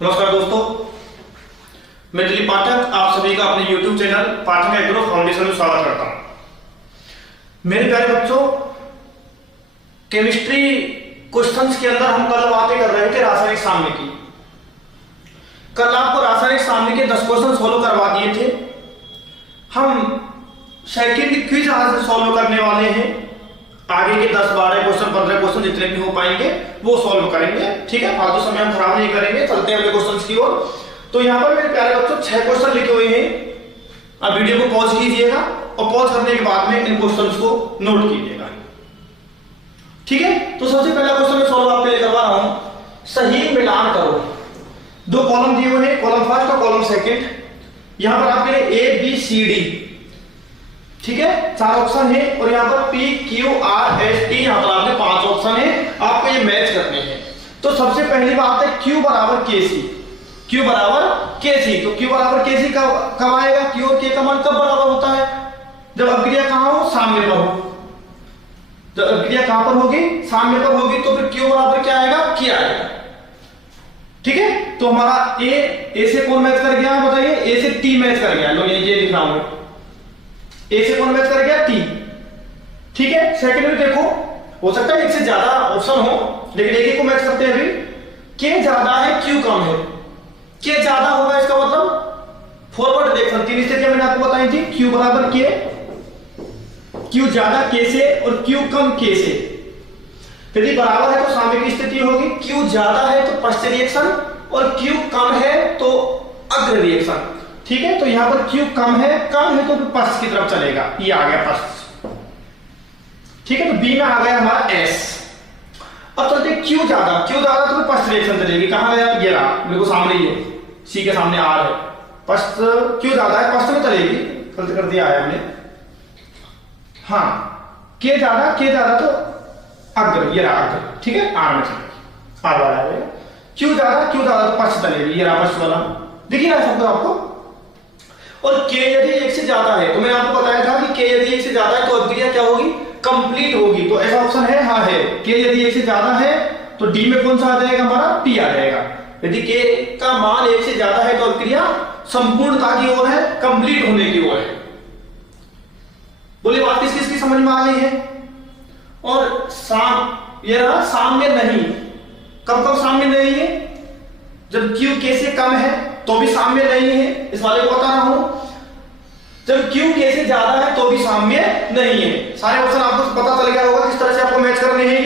नमस्कार दोस्तों, मैं दिलीप पाठक आप सभी का अपने YouTube चैनल पाठक एग्रो फाउंडेशन में स्वागत करता हूं। मेरे प्यारे बच्चों, केमिस्ट्री क्वेश्चंस के अंदर हम कल बातें कर रहे थे रासायनिक सामने की। कल आपको रासायनिक सामने के 10 क्वेश्चन सोल्व करवा दिए थे। हम सेकंड क्विज आज सोल्व करने वाले हैं। आगे के 10, 12 क्वेश्चन, 15 क्वेश्चन जितने भी हो पाएंगे वो सॉल्व करेंगे। ठीक है, फालतू समय हम खराब नहीं करेंगे। चलते हैं अगले क्वेश्चंस की ओर। तो यहाँ पर मेरे प्यारे बच्चों 6 क्वेश्चन लिखे हुए हैं। अब वीडियो को पॉज कीजिएगा और पॉज करने के बाद में इन क्वेश्चंस को नोट कीजिएगा। ठीक है, तो सबसे पहला क्वेश्चन मैं सॉल्व आपके लिए करवा रहा हूं। सही मिलान करो। 2 कॉलम दिए हुए हैं, कॉलम फर्स्ट और कॉलम सेकेंड। यहां पर आपके लिए A B C D, ठीक है, 4 ऑप्शन है और यहाँ पर P Q R S T यहाँ पर आपने 5 ऑप्शन है। आपको ये मैच करने हैं। तो सबसे पहली बात है Q बराबर KC। Q बराबर KC, तो Q बराबर KC कब आएगा? Q और K का मान कब बराबर होता है? जब अभिक्रिया कहां हो? सामने पर हो। जब अभिक्रिया कहां पर होगी? सामने पर होगी। तो फिर Q बराबर क्या आएगा? K आएगा। ठीक है, तो हमारा A से कौन मैच कर गया बताइए? A से T मैच कर गया। लो ये लिख रहा हूं, ए से कौन मैच कर गया? टी। ठीक है, सेकंड में देखो, हो सकता है एक से ज्यादा ऑप्शन हो, लेकिन एक को मैच करते हैं। अभी के ज्यादा है, क्यू कम है। के ज्यादा होगा इसका मतलब फॉरवर्ड डायरेक्शन। 3 स्थितियां मैंने आपको बताई थी। क्यू बराबर के, क्यू ज्यादा के से और क्यू कम के से। यदि बराबर है तो सामने की स्थिति होगी। क्यू ज्यादा है तो पश्च रिएक्शन और क्यू कम है तो अग्र रिएक्शन। ठीक है, तो यहां पर Q कम है तो पश्च की तरफ चलेगा। ये आ गया पश्च। ठीक है, तो B में आ गया हमारा S। अब चलते Q ज्यादा तो पश्च रिएक्शन चलेगी। कहां गया? ये रहा, मेरे को सामने ही है, C के सामने R है। पश्च Q ज्यादा है, पश्च में चलेगी। गलत कर दिया है हमने। हाँ, K ज्यादा तो अग्र, ये रहा अग्र। ठीक है, R में चलेगी, R वाला है। Q ज्यादा तो पश्च चलेगी, ये रहा पश्च वाला। देखिए ना सबको आपको। और K यदि 1 से ज्यादा है, तो मैंने आपको बताया था कि K यदि 1 से ज्यादा है तो अभिक्रिया क्या होगी? कंप्लीट होगी। तो ऐसा ऑप्शन है? हाँ है। K यदि 1 से ज्यादा है तो D में कौन सा आ जाएगा? हमारा T आ जाएगा। यदि K का मान 1 से ज्यादा है तो अभिक्रिया संपूर्णता की ओर है, कंप्लीट होने की ओर है। बोलिए बात किस की समझ में आ गई है? और ये रहा साम्य नहीं। कब साम्य नहीं है? जब Q K से कम है तो भी साम्य नहीं है, इस वाले को बता रहा हूं। जब Q K से ज्यादा है तो भी साम्य नहीं है। सारे ऑप्शन आपको पता चल गया होगा किस तरह से आपको मैच करने हैं।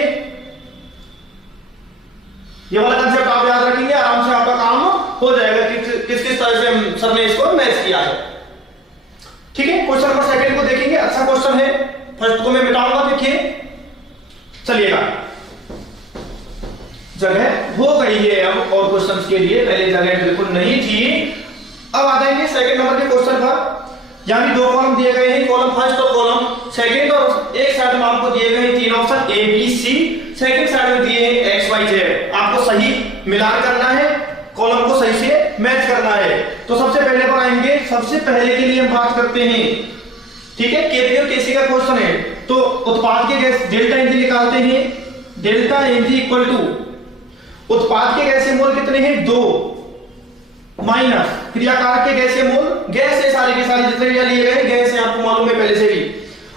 ये वाला कंसेप्ट आप याद रखेंगे, आराम से आपका काम हो जाएगा कि किस तरह से सर ने इसको मैच किया है। ठीक है, क्वेश्चन नंबर सेकंड को देखेंगे। अच्छा क्वेश्चन है, फर्स्ट को मैं मिटाऊंगा। देखिए, चलिएगा, जगह हो गई है अब और क्वेश्चंस के लिए। पहले जगह बिल्कुल नहीं थी। अब आ जाएंगे सेकंड नंबर के क्वेश्चन पर। यहां भी 2 कॉलम दिए गए हैं, कॉलम फर्स्ट और कॉलम सेकंड। और एक साइड में आपको दिए गए 3 option A B C, second side में दिए हैं X Y Z। आपको सही मिलान करना है, कॉलम को सही से मैच करना है। तो सबसे पहले पर आएंगे, सबसे पहले के लिए हम बात करते हैं। ठीक है, KP और KC का क्वेश्चन है। तो उत्पाद के गैस डेल्टा एनजी निकालते हैं। डेल्टा एनजी इक्वल टू उत्पाद के गैसीय मोल कितने हैं? 2 माइनस क्रियाकारक के गैसीय मोल। गैस है सारे के सारे जितने भी लिए गए गैस है, आपको मालूम है पहले से भी।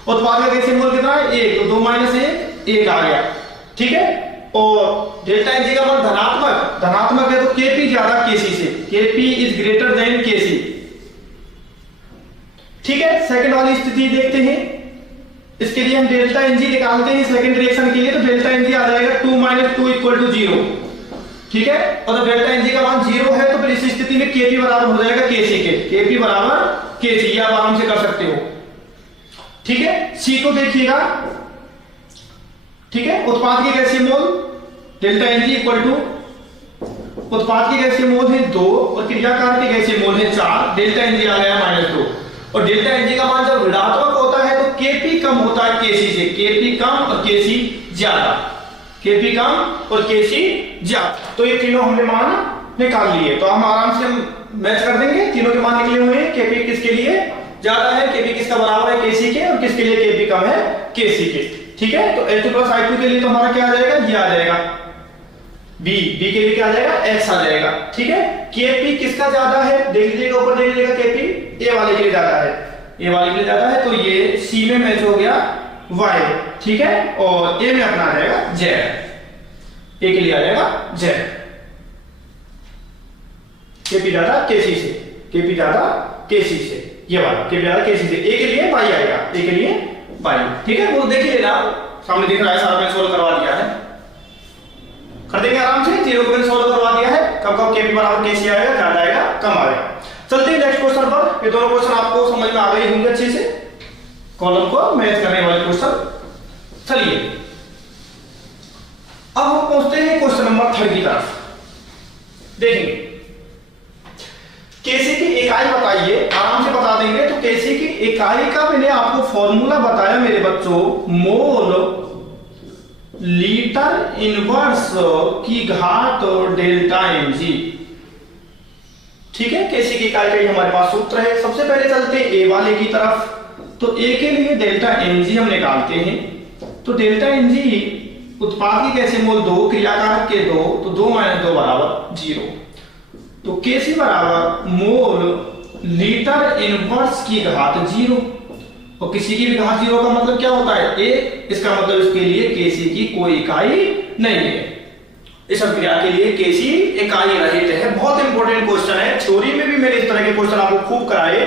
उत्पाद का गैसीय मोल कितना है? 1, तो 2 माइनस 1 आ गया। ठीक है, और डेल्टा एनजी का मान धनात्मक है तो Kp ज्यादा Kc से। Kp is greater than Kc। ठीक है, सेकंड वाली स्थिति देखते हैं। इसके लिए हम डेल्टा एनजी निकालते हैं सेकंड रिएक्शन के लिए। तो डेल्टा एनजी आ जाएगा 2 - 2 = 0। ठीक है, और जब डेल्टा एनजी का मान 0 है तो फिर इस स्थिति में Kp बराबर हो जाएगा Kc के। Kp बराबर Kc, ये आप आराम से कर सकते हो। ठीक है, C को देखिएगा। ठीक है, उत्पाद के गैसीय मोल डेल्टा एनजी इक्वल टू उत्पाद के गैसीय मोल है 2 और क्रियाकार के गैसीय मोल है 4। डेल्टा एनजी आ गया -2 और डेल्टा एनजी का मान जब ऋणात्मक होता है तो Kp कम होता है Kc से। Kp कम और Kc ज्यादा। Kp कम और Kc ज्यादा। तो ये तीनों हमने मान निकाल लिए। तो हम आराम से मैच कर देंगे। तीनों के मान निकले हुए हैं। Kp किसके लिए ज्यादा है, Kp किसका बराबर है? Kc के। और किसके लिए Kp कम है? Kc के। ठीक है, तो H2 + I2 के लिए तो हमारा क्या आ जाएगा? ये आ जाएगा। बी के लिए क्या आ जाएगा, एक्स आ जाएगा। ठीक है, केपी किसका ज्यादा है, देख लीजिएगा ऊपर देख लीजिएगा, केपी ए वाले के लिए ज्यादा है, ए वाले के लिए ज्यादा है, तो ये सी में मैच हो गया वाई। ठीक है, और ए में अपना आ जाएगा जेड, ए के लिए आ जाएगा जेड। केपी ज्यादा केसी से, केपी ज्यादा केसी से, ये वाला केपी ज्यादा केसी से, ए के लिए वाई आएगा, ए के लिए वाई। ठीक है, वो देखिए ना सामने दिख रहा है, सारा मैंने सोल्व करवा दिया है, कर देंगे आराम से। तीनों को मैंने सोल्व करवा दिया है, कब कब केपी बराबर केसी आएगा, ज्यादा आएगा कम आएगा। चलते हैं नेक्स्ट क्वेश्चन पर। ये दोनों क्वेश्चन आपको समझ में आ गए होंगे अच्छे से, कॉलम को मैच करने वाले क्वेश्चन। चलिए अब हम पहुंचते हैं क्वेश्चन नंबर 3 की तरफ। देखेंगे केसी की इकाई बताइए, आराम से बता देंगे। तो केसी की इकाई का मैंने आपको फॉर्मूला बताया मेरे बच्चों, मोल लीटर इनवर्स की घात डेल्टा एम जी। ठीक है, केसी की इकाई का ही हमारे पास सूत्र है। सबसे पहले चलते हैं ए वाले की तरफ। तो ए के लिए डेल्टा एम जी हम निकालते हैं। तो डेल्टा एम जी उत्पाद की कैसे मोल 2, क्रियाकारक के 2, तो 2 - 2 बराबर 0। तो केसी बराबर मोल लीटर इनवर्स की घात 0, और किसी की भी घात 0 का मतलब क्या होता है, 1। इसका मतलब इसके लिए केसी की कोई इकाई नहीं है। इस अभिक्रिया के लिए केसी इकाई रहित है। बहुत इंपॉर्टेंट क्वेश्चन है, थ्योरी में भी मैंने इस तरह के क्वेश्चन आपको खूब कराए,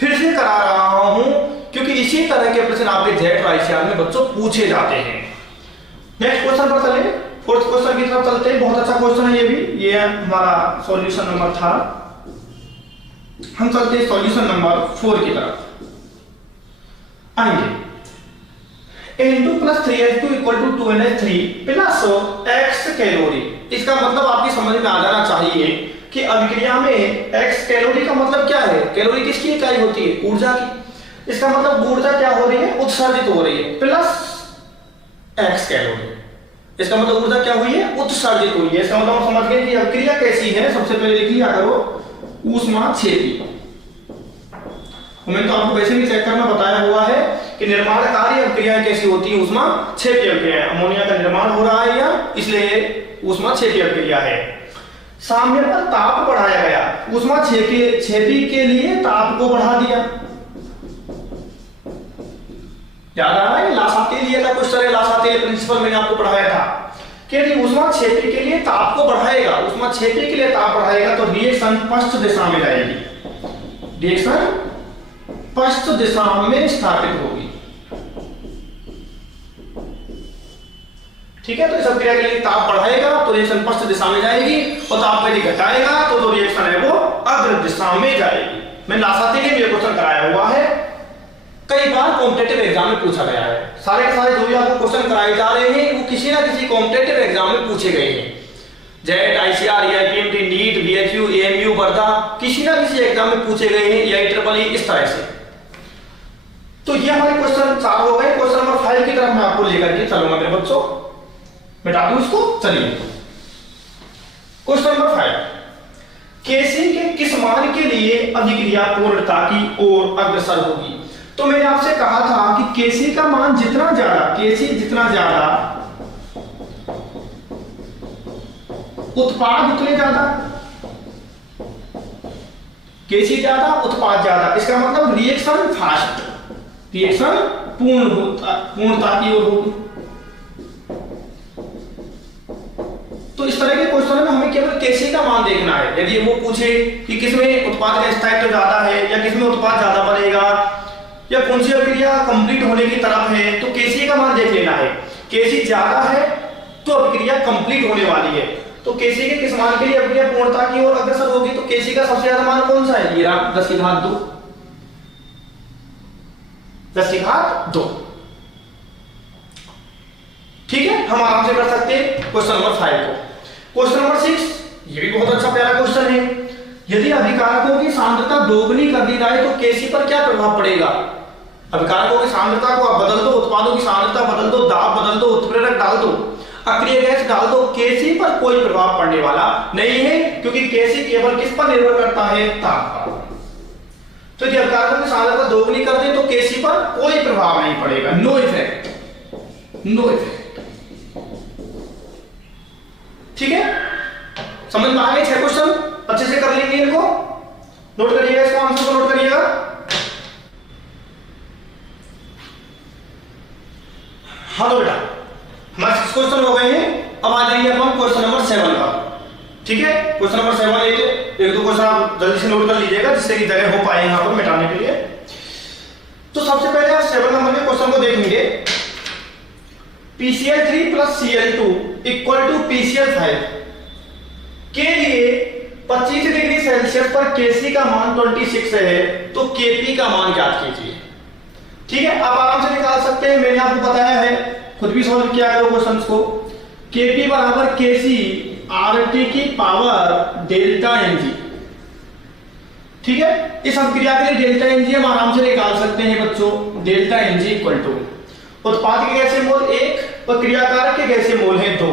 फिर से करा रहा हूं, क्योंकि इसी तरह के प्रश्न आपके जेट राइसिया में बच्चों पूछे जाते हैं। नेक्स्ट क्वेश्चन पर चले, 4th क्वेश्चन की तरफ चलते हैं। बहुत अच्छा क्वेश्चन है ये भी, ये हमारा सॉल्यूशन नंबर था। हम चलते हैं सॉल्यूशन नंबर 4 की तरफ आएंगे। N2 + 3H2 = 2NH3 plus x calorie. इसका मतलब आपकी समझ में आ जाना चाहिए कि अभिक्रिया में x कैलोरी का मतलब क्या है, कैलोरी किसकी इकाई होती है, ऊर्जा की। इसका मतलब ऊर्जा क्या हो रही है, उत्सर्जित हो रही है, प्लस x कैलोरी। इसका मतलब ऊर्जा क्या हुई है, उत्सर्जित हुई है। इसका मतलब हम समझ गए कि अभिक्रिया कैसी है। सबसे पहले लिख लिया करो ऊष्माक्षेपी। मैंने तो आपको वैसे भी चेक करना बताया हुआ है कि निर्माणकारी अभिक्रियाएं कैसी होती है, ऊष्माक्षेपी अभिक्रिया। अमोनिया का निर्माण हो रहा है यहाँ, इसलिए ऊष्माक्षेपी अभिक्रिया है। साम्य पर ताप बढ़ाया गया, ऊष्माक्षेपी के लिए ताप को बढ़ा दिया। याद आ रहा है, लासाती लिया था कुछ तरह, लासाती प्रिंसिपल मैंने आपको पढ़ाया था कि यदि ऊष्माक्षेपी के लिए ताप को बढ़ाएगा, ऊष्माक्षेपी के लिए ताप बढ़ाएगा, तो रिएक्शन पश्चिम दिशा में जाएगी, रिएक्शन पश्चिम दिशा में स्थापित होगी। ठीक है, तो इस अभिक्रिया के लिए ताप बढ़ाएगा तो रिएक्शन पश्चिम दिशा में जाएगी, और ताप यदि घटाएगा तो रिएक्शन है वो अग्र दिशा में जाएगी। मैं लासाती के लिए क्वेश्चन कराया हुआ है, कई बार कॉम्पिटिटिव एग्जाम में पूछा गया है। सारे के सारे जो भी आपको क्वेश्चन कराए जा रहे हैं वो किसी ना किसी कॉम्पिटिटिव एग्जाम में पूछे गए हैं। JET, ICR, IPMT, NEET, BHU, AMU, Wardha, किसी ना किसी एग्जाम में पूछे गए हैं, या IEEE, इस तरह से। तो ये हमारे क्वेश्चन 4 हो गए। क्वेश्चन नंबर 5 की तरफ मैं आपको लेकर के चलूंगा मेरे बच्चों, मिटा दूं इसको। चलिए क्वेश्चन नंबर 5, केसी के किस मान के लिए अभिक्रिया पूर्णता की ओर अग्रसर होगी। तो मैंने आपसे कहा था कि केसी का मान जितना ज्यादा, केसी जितना ज्यादा, उत्पाद उतने ज्यादा, केसी ज्यादा, उत्पाद ज्यादा। इसका मतलब रिएक्शन फास्ट, रिएक्शन पूर्णता की ओर होगी। तो इस तरह के क्वेश्चन में हमें केवल केसी का मान देखना है। यदि वो पूछे कि किसमें उत्पाद का स्थायित्व ज्यादा है, या किसमें उत्पाद ज्यादा बनेगा, या कौन सी अभिक्रिया कंप्लीट होने की तरफ है, तो केसी का मान देख लेना है। केसी ज्यादा है तो अभिक्रिया कंप्लीट होने वाली है। तो केसी के किस मान के लिए अभिक्रिया पूर्णता की ओर अग्रसर होगी, तो केसी का सबसे ज्यादा मान कौन सा है, ये 10⁻², 10⁻²। ठीक है, हम आराम से कर सकते हैं क्वेश्चन नंबर 5 को। क्वेश्चन नंबर 6, ये भी बहुत अच्छा प्यारा क्वेश्चन है। यदि अभिकारकों की सांद्रता दोगुनी कर दी जाए तो केसी पर क्या प्रभाव पड़ेगा। अभिकारकों की सांद्रता को आप बदल दो, उत्पादों की सांद्रता बदल दो, दाब बदल दो, उत्प्रेरक डाल दो, अक्रिय गैस डाल दो, केसी पर कोई प्रभाव पड़ने वाला नहीं है, क्योंकि केसी केवल किस पर निर्भर करता है, ताप पर। तो यदि अभिकारकों की सांद्रता दोगुनी कर दे तो केसी पर कोई प्रभाव नहीं पड़ेगा, नो इफेक्ट, नो इफेक्ट। ठीक है, समझ में आ गए 6 क्वेश्चन, अच्छे से कर लेंगे इनको, नोट करिएगा, इसका आंसर को नोट करिएगा। हाँ तो बेटा हमारे 6 क्वेश्चन हो गए हैं, अब आ जाएंगे अपन क्वेश्चन नंबर 7 का। ठीक है, क्वेश्चन नंबर 7 एक दो क्वेश्चन आप जल्दी से नोट कर लीजिएगा जिससे कि जगह हो पाए यहाँ पर मिटाने के लिए। तो सबसे पहले आप 7 नंबर के क्वेश्चन को देखेंगे। PCl3 plus Cl2 equal to PCl5 के लिए 25 डिग्री सेल्सियस पर Kc का मान 26 है, तो Kp का मान ज्ञात कीजिए। ठीक है, आप आराम से निकाल सकते हैं, मैंने आपको बताया है, खुद भी सॉल्व किया करो क्वेश्चंस को। Kp बराबर Kc RT की पावर डेल्टा Ng। ठीक है, इस अभिक्रिया के लिए डेल्टा Ng हम आराम से निकाल सकते हैं बच्चों। डेल्टा Ng इक्वल टू उत्पाद के गैसीय मोल 1 और क्रियाकारक के गैसीय मोल है 2,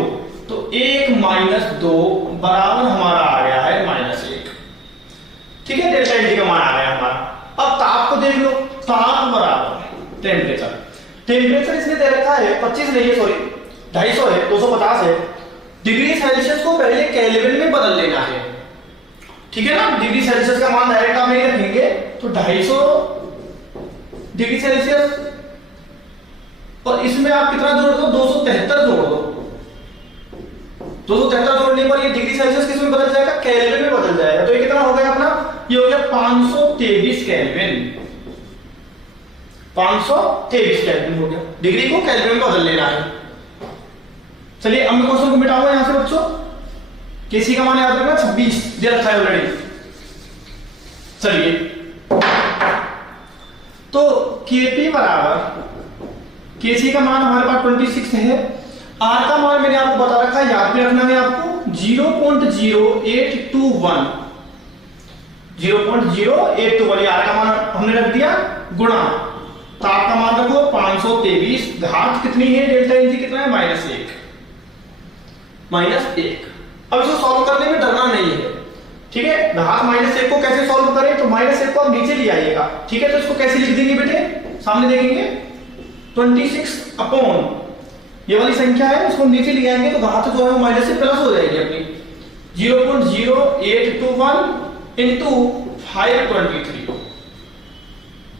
तो 1 माइनस 2 बराबर हमारा आ गया है -1। ठीक है, डेल्टा Ng का मान आ गया हमारा। अब ताप को देख लो, ताप बराबर टेम्परेचर। टेम्परेचर इसने दे रखा है 25 नहीं है, सॉरी 250 है, 250 है। डिग्री सेल्सियस को पहले केल्विन में बदल लेना है। ठीक है ना, डिग्री सेल्सियस का मान डायरेक्ट आप नहीं रखेंगे, तो 250 डिग्री सेल्सियस और इसमें आप कितना जोड़ दो, 273 जोड़ दो। 273 जोड़ने पर ये डिग्री सेल्सियस किस में बदल जाएगा, केल्विन में बदल जाएगा। तो ये कितना हो गया अपना, ये हो गया 523 केल्विन। 523 केल्विन हो गया, डिग्री को केल्विन में बदल लेना है। चलिए अब मैं क्वेश्चन को मिटाऊंगा यहां से बच्चों। केसी का मान याद रखना 26 दे रखा है ऑलरेडी। चलिए तो Kp बराबर, Kc का मान हमारे पास 26 है, R का मान मैंने आपको बता रखा है, याद भी रखना है आपको 0.0821। 0.0821 R का मान हमने रख दिया, गुणा ताप का मान रखो 523, घात कितनी है, डेल्टा Ng कितना है, -1। अब इसको सॉल्व करने में डरना नहीं है। ठीक है, घात -1 को कैसे सॉल्व करें, तो -1 को आप नीचे ले आइएगा। ठीक है, तो इसको कैसे लिख देंगे बेटे, सामने देखेंगे 26 अपॉन ये वाली संख्या है, इसको नीचे ले आएंगे तो घात जो है वो माइनस से प्लस हो जाएगी अपनी। 0.0821 इंटू 523।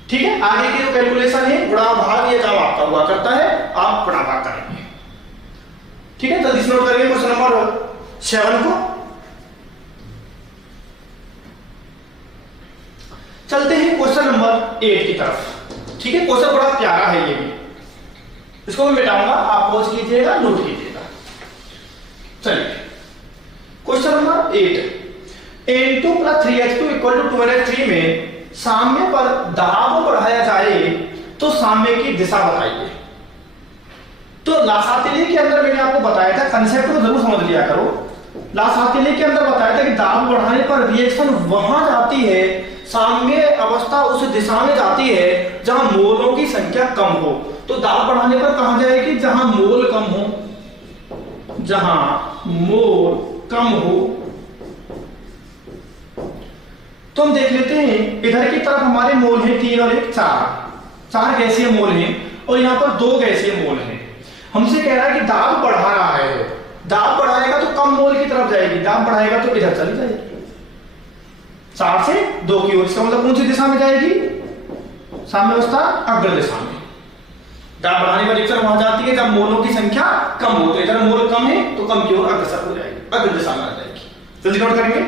ठीक है, आगे की जो कैलकुलेशन है गुणा भाग ये काम आपका हुआ करता है, आप गुणा भाग करेंगे। ठीक है, जल्दी से नोट करेंगे क्वेश्चन नंबर 7 को। चलते हैं क्वेश्चन नंबर 8 की तरफ। ठीक है, क्वेश्चन बड़ा प्यारा है ये भी, इसको मैं मिटाऊंगा, आप पॉज कीजिएगा, नोट कीजिएगा। चलिए question number 8, N2 + 3H2 = 2NH3 में साम्य पर दाब बढ़ाया जाए तो साम्य की दिशा बताइए। तो लासातिले के अंदर मैंने आपको बताया था, कंसेप्ट को जरूर समझ लिया करो। लासातिले के अंदर बताया था कि दाब बढ़ाने पर रिएक्शन वहां जाती है, साम्य अवस्था उस दिशा में जाती है जहां मोलों की संख्या कम हो। तो दाब बढ़ाने पर कहां जाएगी, जहां मोल कम हो, जहां मोल कम हो। तो हम देख लेते हैं, इधर की तरफ हमारे मोल है 3 और 1 4 गैसीय मोल हैं, और यहां पर 2 गैसीय मोल हैं। हमसे कह रहा है कि दाब बढ़ा रहा है, दाब बढ़ाएगा तो कम मोल की तरफ जाएगी, दाब बढ़ाएगा तो इधर चली जाएगी 4 से 2 की ओर। इसका मतलब कौन सी दिशा में जाएगी, साम्य अवस्था अग्र दिशा में। दाब बढ़ाने पर रिएक्शन वहां जाती है जब मोलों की संख्या कम हो, तो इधर मोल कम है तो कम की ओर अग्रसर हो जाएगी, अग्र दिशा में आ जाएगी। जल्दी नोट करेंगे।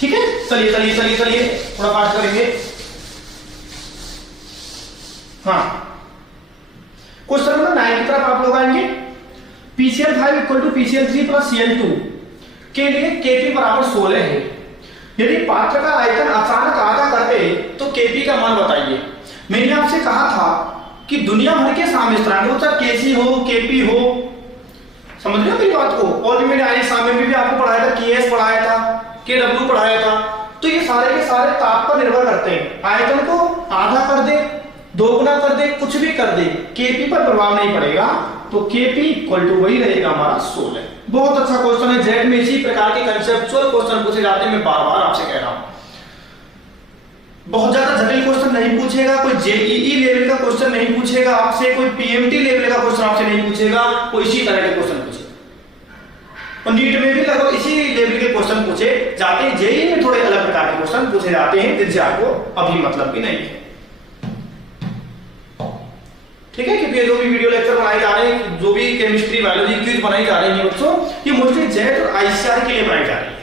ठीक है, चलिए चलिए चलिए चलिए थोड़ा फास्ट करेंगे। हाँ, क्वेश्चन नंबर 9 की तरफ आप लोग आएंगे। PCl5 = PCl3 + Cl2 के लिए Kp बराबर 16 है। यदि पात्र का आयतन अचानक आधा कर दे तो Kp का मान बताइए। मैंने आपसे कहा था कि दुनिया भर के साम्य स्थिरांक हो, चाहे Kc हो, Kp हो, समझ रहे हो मेरी बात को। और भी मैंने आगे साम्य में भी आपको पढ़ाया था, Ks पढ़ाया था, Kw पढ़ाया था। तो ये सारे के सारे ताप पर निर्भर करते हैं। आयतन को आधा कर दे, 2 गुना कर दे, कुछ भी कर दे, Kp पर प्रभाव नहीं पड़ेगा। तो Kp = वही रहेगा हमारा 16। बहुत अच्छा क्वेश्चन है, जेट में इसी प्रकार के कंसेप्चुअल क्वेश्चन पूछे जाते हैं। मैं बार बार आपसे कह रहा हूं, बहुत ज्यादा जटिल क्वेश्चन नहीं पूछेगा, कोई जेईई लेवल का क्वेश्चन नहीं पूछेगा आपसे, कोई पीएमटी लेवल का क्वेश्चन आपसे नहीं पूछेगा, वो इसी तरह के क्वेश्चन पूछेगा। और नीट में भी लगभग इसी लेवल के क्वेश्चन पूछे जाते हैं, जेईई में थोड़े अलग प्रकार के क्वेश्चन पूछे जाते हैं जिनसे आपको अभी मतलब भी नहीं है। ठीक है, क्योंकि जो भी वीडियो लेक्चर बनाए जा रहे हैं, जो भी केमिस्ट्री बायोलॉजी क्विज बनाई जा रही है बच्चों, ये मोस्टली जेट और आईसीआर के लिए बनाई जा रही है।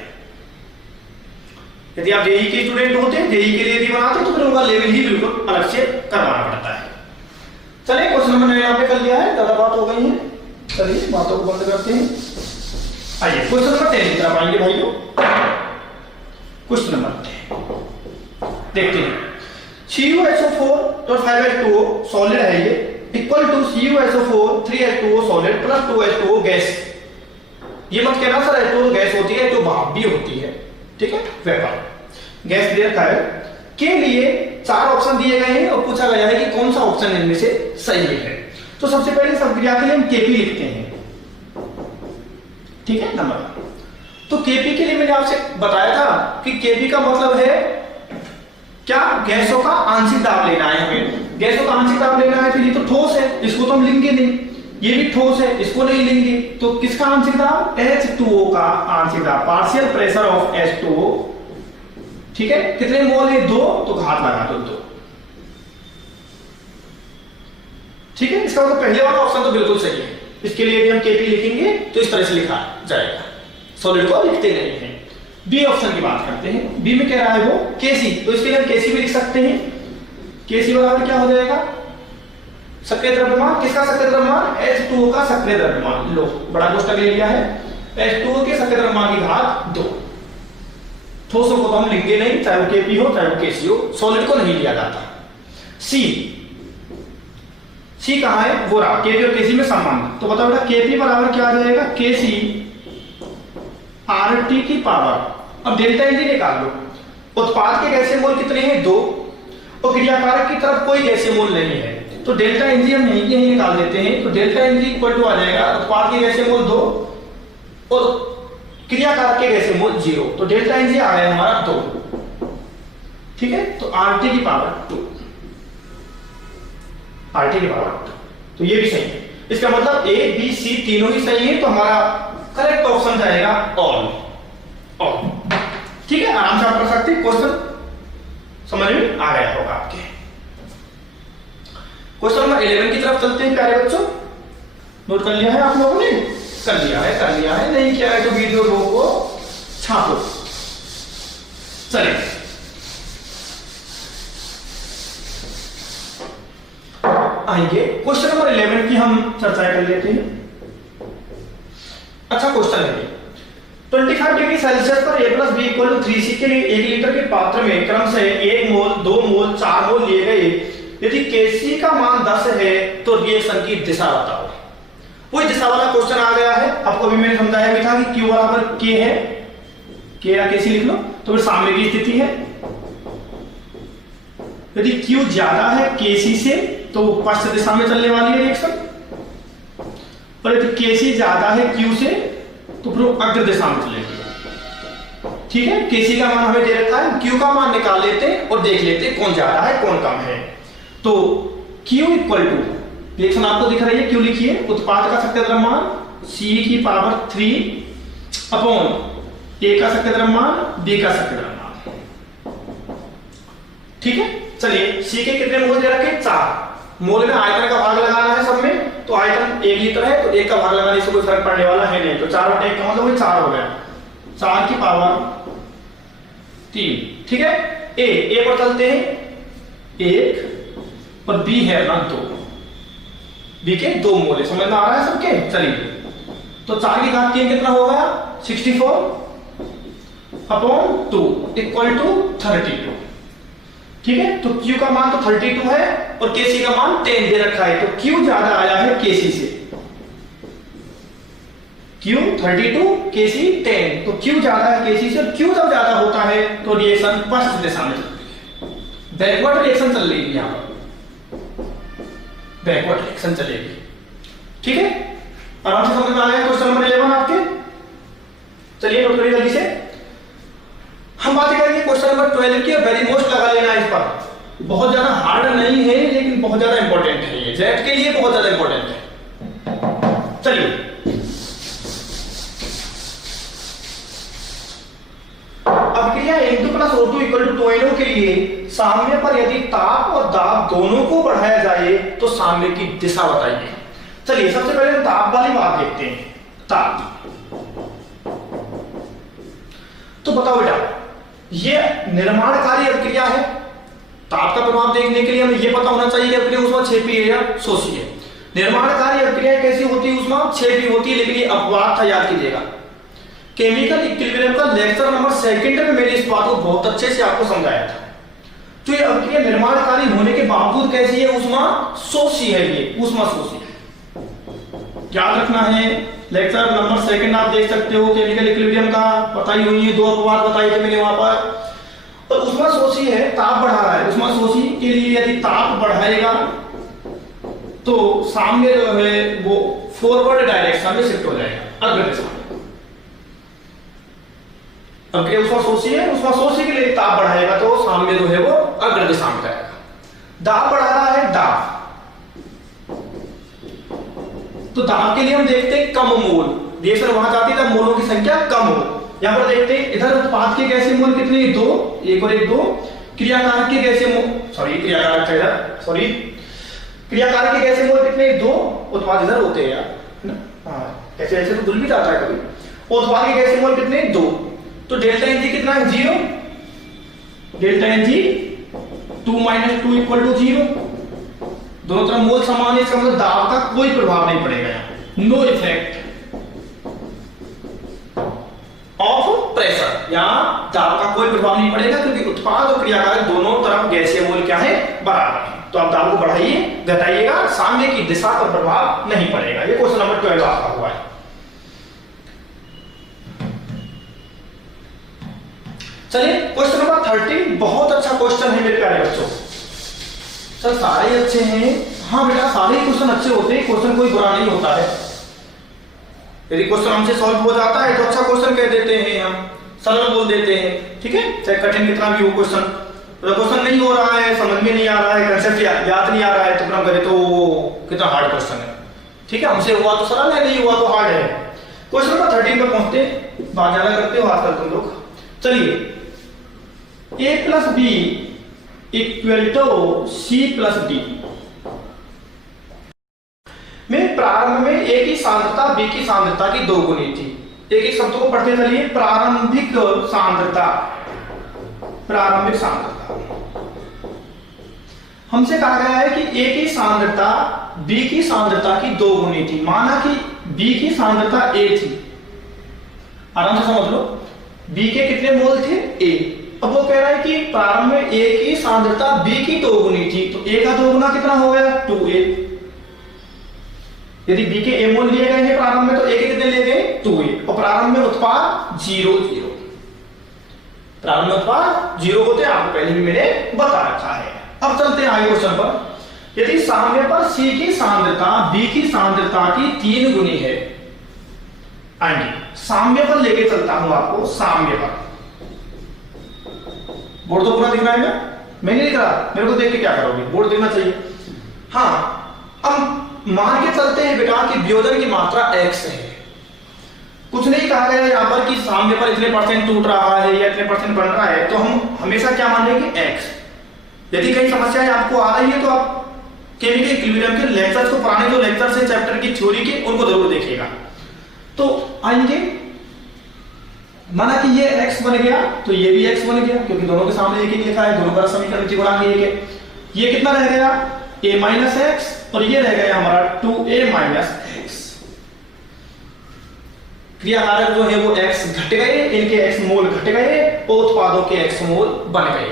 यदि आप जेईई के स्टूडेंट होते हैं, जेईई के लिए यदि बनाते हैं तो फिर उनका लेवल ही बिल्कुल अलग से करवाना पड़ता है। चलिए क्वेश्चन नंबर मैंने यहाँ पे कर लिया है, ज्यादा बात हो गई है, चलिए बातों को बंद करते हैं। आइए क्वेश्चन नंबर 10 की तरफ आएंगे भाइयों। क्वेश्चन नंबर 10 देखते हैं। CuSO4.5H2O सॉलिड है ये, equal to CuSO4 3H2O solid plus 2H2O gas. ये मत कहना सर H2O गैस होती है, जो भाप भी होती है, ठीक है, वेपर गैस दे रखा है। के लिए 4 ऑप्शन दिए गए हैं और पूछा गया है कि कौन सा ऑप्शन इनमें से सही है। तो सबसे पहले इस अभिक्रिया के लिए हम केपी लिखते हैं, ठीक है, नंबर। तो केपी के लिए मैंने आपसे बताया था कि केपी का मतलब है क्या, गैसों का आंशिक दाब लेना है हमें। गैसों का आंशिक दाब लेना है, तो ये तो ठोस है, इसको तो हम लेंगे नहीं, ये भी ठोस है, इसको नहीं लेंगे, तो किसका आंशिक दाब, H2O का आंशिक दाब, पार्शियल प्रेशर ऑफ H2O, ठीक है। कितने मोल है, 2, तो घात लगा दो 2, ठीक है। इसका मतलब पहले वाला ऑप्शन तो बिल्कुल सही है। इसके लिए यदि हम केपी लिखेंगे तो इस तरह से लिखा जाएगा, सॉलिड को लिखते नहीं है। बी ऑप्शन की बात करते हैं, बी में कह रहा है वो केसी, तो इसके लिए हम केसी भी लिख सकते हैं। केसी बराबर क्या हो जाएगा, सक्रिय द्रव्यमान, किसका सक्रिय द्रव्यमान, H2O का सक्रिय द्रव्यमान। लो बड़ा कोष्टक ले लिया है, H2O के सक्रिय द्रव्यमान की घात 2। ठोसों को तो हम लिखेंगे नहीं, चाहे वो केपी हो चाहे वो केसी हो, सॉलिड को नहीं लिया जाता। सी कहां है, वो रहा, केपी और केसी में संबंध। तो बताओ बेटा केपी बराबर क्या आ जाएगा, केसी RT की पावर। अब डेल्टा एनजी निकाल लो। उत्पाद के गैसीय मोल कितने हैं, 2, और क्रियाकारक की तरफ कोई गैसीय मोल नहीं है, तो डेल्टा एनजी हम यही निकाल देते हैं। तो डेल्टा एनजी इक्वल टू आ जाएगा उत्पाद के गैसीय मोल 2 और क्रियाकारक के गैसीय मोल 0, तो डेल्टा एनजी आ गया हमारा 2, ठीक है। तो RT की पावर 2, RT की पावर 2, तो ये भी सही है। इसका मतलब A B C तीनों ही सही है, तो हमारा करेक्ट ऑप्शन जाएगा ऑल, ठीक है। आराम से आप कर सकते हैं, क्वेश्चन समझ में आ गया होगा आपके। क्वेश्चन नंबर 11 की तरफ चलते हैं प्यारे बच्चों। नोट कर लिया है आप लोगों ने, कर लिया है, नहीं किया है तो वीडियो लोगों को छापो। चलिए आएंगे क्वेश्चन नंबर 11 की हम चर्चा कर लेते हैं। अच्छा क्वेश्चन है, 25 डिग्री सेल्सियस पर A + B = 3C के लिए 1 लीटर के पात्र में क्रमशः 1 मोल, 2 मोल, 4 मोल लिए गए। यदि Kc का मान 10 है तो रिएक्शन की दिशा बताओ। वही दिशा वाला क्वेश्चन आ गया है, आपको भी मैंने समझाया भी था कि Q बराबर K है, K या Kc लिख लो, तो फिर सामने की स्थिति है। यदि Q ज्यादा है Kc से तो पश्चिम दिशा में चलने वाली है रिएक्शन, और यदि Kc ज्यादा है Q से तो फिर अग्र दिशा में चलेगी, ठीक है। Kc का मान हमें दे रखा है, Q का मान निकाल लेते हैं और देख लेते हैं कौन ज्यादा है कौन कम है। तो Q इक्वल टू, रिएक्शन आपको दिख रही है, Q लिखिए, उत्पाद का सक्रिय द्रव्यमान C की पावर 3 अपॉन A का सक्रिय द्रव्यमान, B का सक्रिय द्रव्यमान, ठीक है। चलिए C के कितने मोल दे रखे, 4 मोल में आयतन का भाग लगाना है सब में, तो आयतन 1 लीटर है, तो 1 का भाग लगाने से कोई फर्क पड़ने वाला है नहीं, तो 4 और 1 का मतलब 4 हो गया, 4 की पावर 3, ठीक है। A पर चलते हैं 1 और B है ना 2, B के 2 मोल है, समझ में आ रहा है सबके। चलिए तो 4 की घात 3 कितना हो गया, 64 अपॉन 2 इक्वल टू 32, ठीक है। तो Q का मान तो 32 है और Kc का मान 10 दे रखा है, तो Q ज्यादा आया है Kc से, Q 32 Kc 10, तो Q ज्यादा है Kc से, और Q जब ज्यादा होता है तो रिएक्शन पश्चिम दिशा में चलती है, बैकवर्ड रिएक्शन चल रही है, यहां पर बैकवर्ड रिएक्शन चलेगी, ठीक है। आराम से समझ में आ गया क्वेश्चन नंबर 11 आपके। चलिए नोट करिए जल्दी से। हम बात करेंगे क्वेश्चन नंबर 12 की, वेरी मोस्ट लगा लेना इस पर, बहुत ज्यादा हार्ड नहीं है लेकिन बहुत ज्यादा इंपॉर्टेंट है, ये जेड के लिए बहुत ज्यादा इंपॉर्टेंट है। चलिए अब क्रिया N2 plus O2 equal to 2NO के लिए साम्य पर यदि ताप और दाब दोनों को बढ़ाया जाए तो साम्य की दिशा बताइए। चलिए सबसे पहले हम ताप वाली बात देखते हैं। ताप तो बताओ बेटा, ये निर्माणकारी अभिक्रिया है। ताप का प्रभाव देखने के लिए हमें यह पता होना चाहिए कि अभिक्रिया ऊष्मा क्षेपी है या शोषी है। निर्माणकारी अभिक्रिया कैसी होती है? ऊष्मा क्षेपी होती है, लेकिन ये अपवाद था, याद कीजिएगा। केमिकल इक्विलिब्रियम का लेक्चर नंबर 2 में मैंने इस बात को बहुत अच्छे से आपको समझाया था। तो ये अभिक्रिया निर्माणकारी होने के बावजूद कैसी है? ऊष्मा शोषी है, ये ऊष्मा शोषी है। याद रखना है, लेक्चर नंबर 2 आप देख सकते हो, केमिकल इक्विलिब्रियम का बताई हुई है, 2 अपवाद बताए थे मैंने वहां पर। और ऊष्मा शोषी है, ताप बढ़ा रहा है। ऊष्मा शोषी के लिए यदि ताप बढ़ाएगा तो सामने जो है वो फॉरवर्ड डायरेक्शन में शिफ्ट हो जाएगा, अग्र दिशा में। अब ऊष्मा शोषी है, ऊष्मा शोषी के लिए ताप बढ़ाएगा तो सामने जो है वो अग्र दिशा में जाएगा। दाब बढ़ा रहा है, दाब, तो दाब के लिए हम देखते हैं कम मोल। रिएक्शन वहां जाती है तब मोलों की संख्या कम हो। यहां पर देखते हैं इधर उत्पाद के गैसीय मोल कितने? 2, 1 और 1 2। क्रियाकारक के गैसीय मोल, क्रियाकारक के गैसीय मोल कितने? 2। उत्पाद इधर होते हैं यार, ना? हाँ, ऐसे ऐसे तो भूल भी जाता है कभी। उत्पाद के गैसीय मोल कितने? 2। तो डेल्टा Ng कितना है? 0। Delta Ng 2 - 2 = 0। दोनों तरफ मोल समान है, इसका मतलब दाब का कोई प्रभाव नहीं पड़ेगा यहाँ। नो इफेक्ट ऑफ प्रेशर, यहाँ दाब का कोई प्रभाव नहीं पड़ेगा क्योंकि उत्पाद और क्रियाकारक दोनों तरफ गैसीय मोल क्या है? बराबर है। तो आप दाब को बढ़ाइए घटाइएगा, साम्य की दिशा पर प्रभाव नहीं पड़ेगा। ये क्वेश्चन नंबर 12 आपका हुआ है। चलिए क्वेश्चन नंबर 13 बहुत अच्छा क्वेश्चन है मेरे प्यारे बच्चों। सर सारे अच्छे हैं, हाँ बेटा सारे क्वेश्चन अच्छे होते हैं, क्वेश्चन कोई बुरा नहीं होता है। यदि क्वेश्चन हमसे सॉल्व हो जाता है तो अच्छा क्वेश्चन कह देते हैं, हम सरल बोल देते हैं, ठीक है, चाहे कठिन कितना भी हो क्वेश्चन। तो क्वेश्चन नहीं हो रहा है, समझ में नहीं आ रहा है, कंसेप्ट याद नहीं आ रहा है, तो फिर हम कहें तो कितना हार्ड क्वेश्चन है। ठीक है, हमसे हुआ तो सरल है, नहीं हुआ तो हार्ड है। क्वेश्चन नंबर 13 पे पहुंचते, बात ज्यादा करते हो आजकल तुम लोग। चलिए, A + B = C + D में प्रारंभ में A की सांद्रता B की सांद्रता की 2 गुनी थी। एक शब्द को पढ़ते चलिए, प्रारंभिक सांद्रता। प्रारंभिक सांद्रता हमसे कहा गया है कि A की सांद्रता B की सांद्रता की 2 गुनी थी। माना कि B की सांद्रता A थी, आराम से समझ लो, B के कितने मोल थे? A। अब वो कह रहा है कि प्रारंभ में A की सांद्रता B की 2 गुनी थी, तो A का 2 गुना कितना हो गया? 2A। यदि B के A मोल लिए गए हैं प्रारंभ में तो A के कितने लिए गए? 2A। और प्रारंभ में उत्पाद 0 0। प्रारंभ में उत्पाद 0 होते, आपको पहले भी मैंने बता रखा है। अब चलते हैं आगे क्वेश्चन पर। यदि साम्य पर C की सांद्रता B की सांद्रता की 3 गुनी है, आइए साम्य पर लेके चलता हूं आपको। साम्य पर बोर्ड तो पूरा दिख रहा है ना? मैं नहीं दिख रहा, मेरे को देख के क्या करोगे? बोर्ड दिखना चाहिए। हाँ, अब मान के चलते हैं बेटा कि वियोजन की मात्रा x है। कुछ नहीं कहा गया यहाँ पर कि साम्य पर इतने % टूट रहा है या इतने % बन रहा है, तो हम हमेशा क्या मान लेंगे? x। यदि कई समस्याएं आपको आ रही है तो आप केमिकल इक्विलिब्रियम के लेक्चर्स को, पुराने जो लेक्चर्स हैं चैप्टर की थ्योरी के, उनको जरूर देखिएगा। तो आएंगे, माना कि ये x बन गया तो ये भी x बन गया, क्योंकि दोनों के सामने एक ही लिखा है, दोनों का समीकरण गुणांक एक है। ये कितना रह गया? a - x, और ये रह गया हमारा 2a - x। क्रियाकारक जो है वो x घट गए, इनके x मोल घट गए और उत्पादों के x मोल बन गए।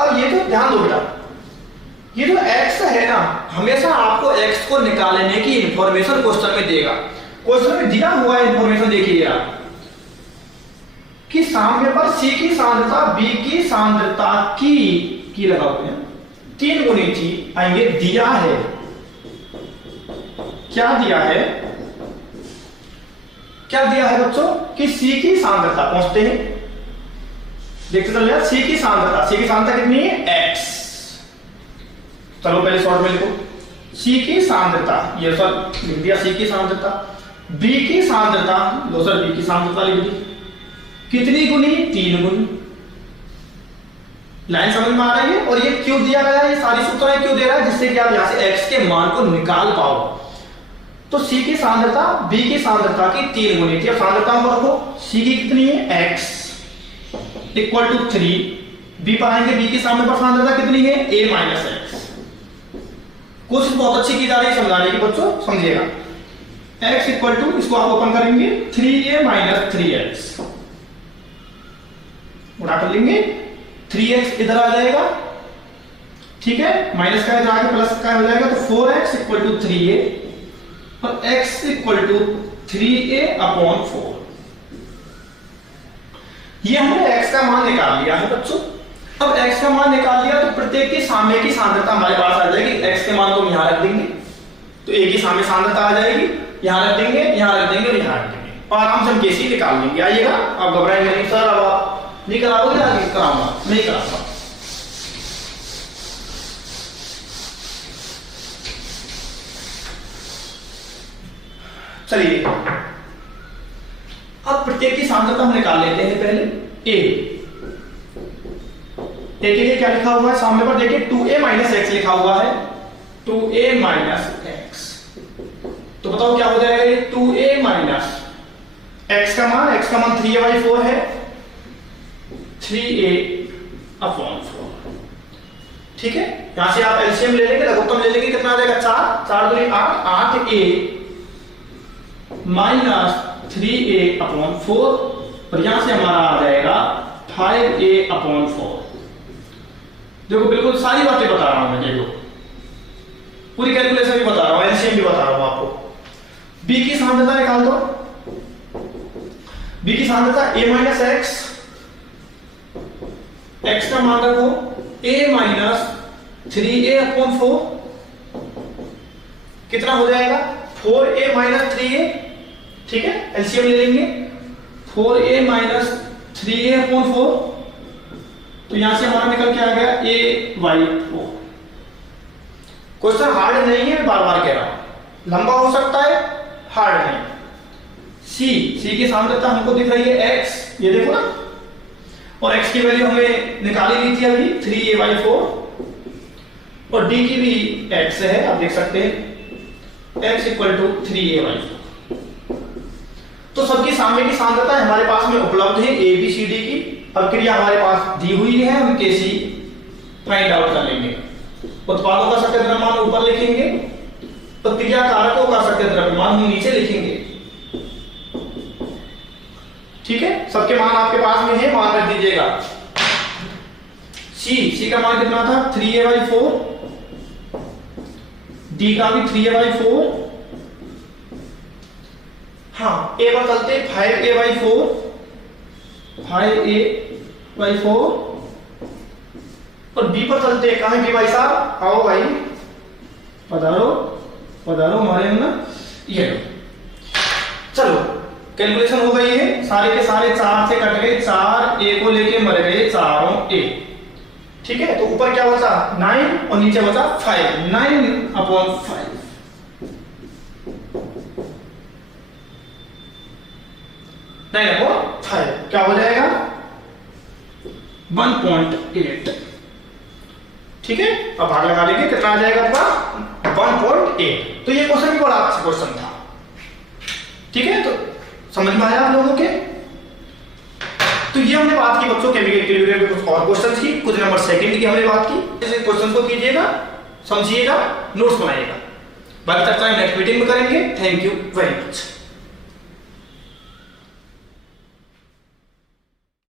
अब ये तो ध्यान दो बेटा, ये जो x है ना, हमेशा आपको x को निकालने की इंफॉर्मेशन क्वेश्चन में देगा। क्वेश्चन में दिया हुआ इंफॉर्मेशन देखिए आप कि साम्य पर C की सांद्रता B की सांद्रता की लगा हुए हैं 3 गुनी थी। आएंगे, दिया है, क्या दिया है? क्या दिया है बच्चों? कि C की सांद्रता, पहुंचते हैं देखते चल रहे, C की सांद्रता कितनी है? x। चलो पहले शॉर्ट में लिखो, C की सांद्रता, ये सर लिख दिया C की सांद्रता, B की सांद्रता, लो सर B की सांद्रता लिख दी, कितनी गुनी? 3 गुनी। लाइन समझ में आ रही है? और ये क्यों दिया गया है, ये सारी सूत्र क्यों दे रहा है, जिससे कि आप यहां से x के मान को निकाल पाओ। तो C की सांद्रता B की सांद्रता की 3 गुनी थी। अब सांद्रता को रखो, C की कितनी है? x इक्वल टू 3, B पर आएंगे, B की सामने पर सांद्रता कितनी है? a minus x. कोशिश बहुत अच्छी की जा रही है समझाने की बच्चों, समझिएगा। x इक्वल टू, इसको आप ओपन करेंगे, 3a माइनस 3x, उठा कर लेंगे, 3x इधर आ जाएगा, ठीक है, माइनस का इधर आके प्लस का हो जाएगा, तो 4x इक्वल टू 3a और x equal to 3a upon 4। ये हमने x का मान निकाल लिया है बच्चों। अब x का मान निकाल लिया तो प्रत्येक के सामने की सांद्रता हमारे पास आ जाएगी। x के मान को हम यहां रख देंगे, तो a की सामने सांद्रता आ जाएगी, यहां रख देंगे, यहां रख देंगे और यहां रख देंगे, और आराम से हम कैसे निकाल लेंगे। आइएगा, आप घबराएंगे नहीं सर, अब आप नहीं कराओगे, आगे कराऊंगा, नहीं कराऊंगा। चलिए अब प्रत्येक की सांद्रता हम निकाल लेते हैं। पहले a के लिए क्या लिखा हुआ है सामने पर देखिए, 2a माइनस एक्स लिखा हुआ है, 2a माइनस एक्स। तो बताओ क्या हो जाएगा ये, 2a माइनस x का मान 3a/4 है, 3a अपॉन 4, ठीक है। यहां से आप एलसीएम ले लेंगे, लघुत्तम ले लेंगे, कितना आ जाएगा? 4, 4 दूनी 8, 8a माइनस 3a अपॉन 4, और यहां से हमारा आ जाएगा 5a अपॉन 4। देखो बिल्कुल सारी बातें बता रहा हूं मैं, देखो पूरी कैलकुलेशन भी बता रहा हूं, एलसीएम भी बता रहा हूं आपको। b की सांद्रता निकाल दो, b की सांद्रता a माइनस एक्स, x का मान रखो a माइनस 3a अपॉन 4, कितना हो जाएगा? 4a माइनस 3a, ठीक है, एलसीएम ले लेंगे, 4a माइनस 3a अपॉन 4, तो यहां से हमारा निकल के आ गया a/4। क्वेश्चन हार्ड नहीं है, बार बार कह रहा हूं, लंबा हो सकता है, हार्ड नहीं। C की सांद्रता हमको दिख रही है x, ये देखो ना, और x की वैल्यू हमें निकाली ली थी अभी 3a/4, और d की भी x है, आप देख सकते हैं x इक्वल टू 3a/4। तो सबकी सामने की सांद्रता हमारे पास में उपलब्ध है a b c d की। अब क्रिया हमारे पास दी हुई है, हम कैसी फाइंड आउट कर लेंगे। उत्पादों का सत्य द्रव्यमान ऊपर लिखेंगे, तो क्रिया कारकों का सत्य द्रव्यमान हम नीचे लिखेंगे, ठीक है। सबके मान आपके पास में है, मान रख दीजिएगा। C का मान कितना था? 3a/4, D का भी 3a/4, हाँ A पर चलते 5a/4, 5a/4, और B पर चलते कहां है? B भाई साहब आओ भाई, पधारो पधारो हमारे ना, ये चलो कैलकुलेशन हो गई है, सारे के सारे 4 से कट गए, 4 a को लेके मर गए चारों a, ठीक है। तो ऊपर क्या बचा? 9 और नीचे बचा 5, 9/5, नहीं देखो 5 क्या हो जाएगा? 1.8, ठीक है। अब भाग लगा लेंगे, कितना आ जाएगा आपका? 1.8। तो ये क्वेश्चन भी बड़ा अच्छा क्वेश्चन था, ठीक है। तो समझ में आया आप लोगों के? तो ये हमने बात की बच्चों केमिकल इक्विलिब्रियम के कुछ और क्वेश्चंस की, कुछ नंबर सेकंड की हमने बात की। इस क्वेश्चन को कीजिएगा, समझिएगा, नोट्स बनाइएगा, बाकी चर्चा नेक्स्ट मीटिंग में करेंगे। Thank you very much.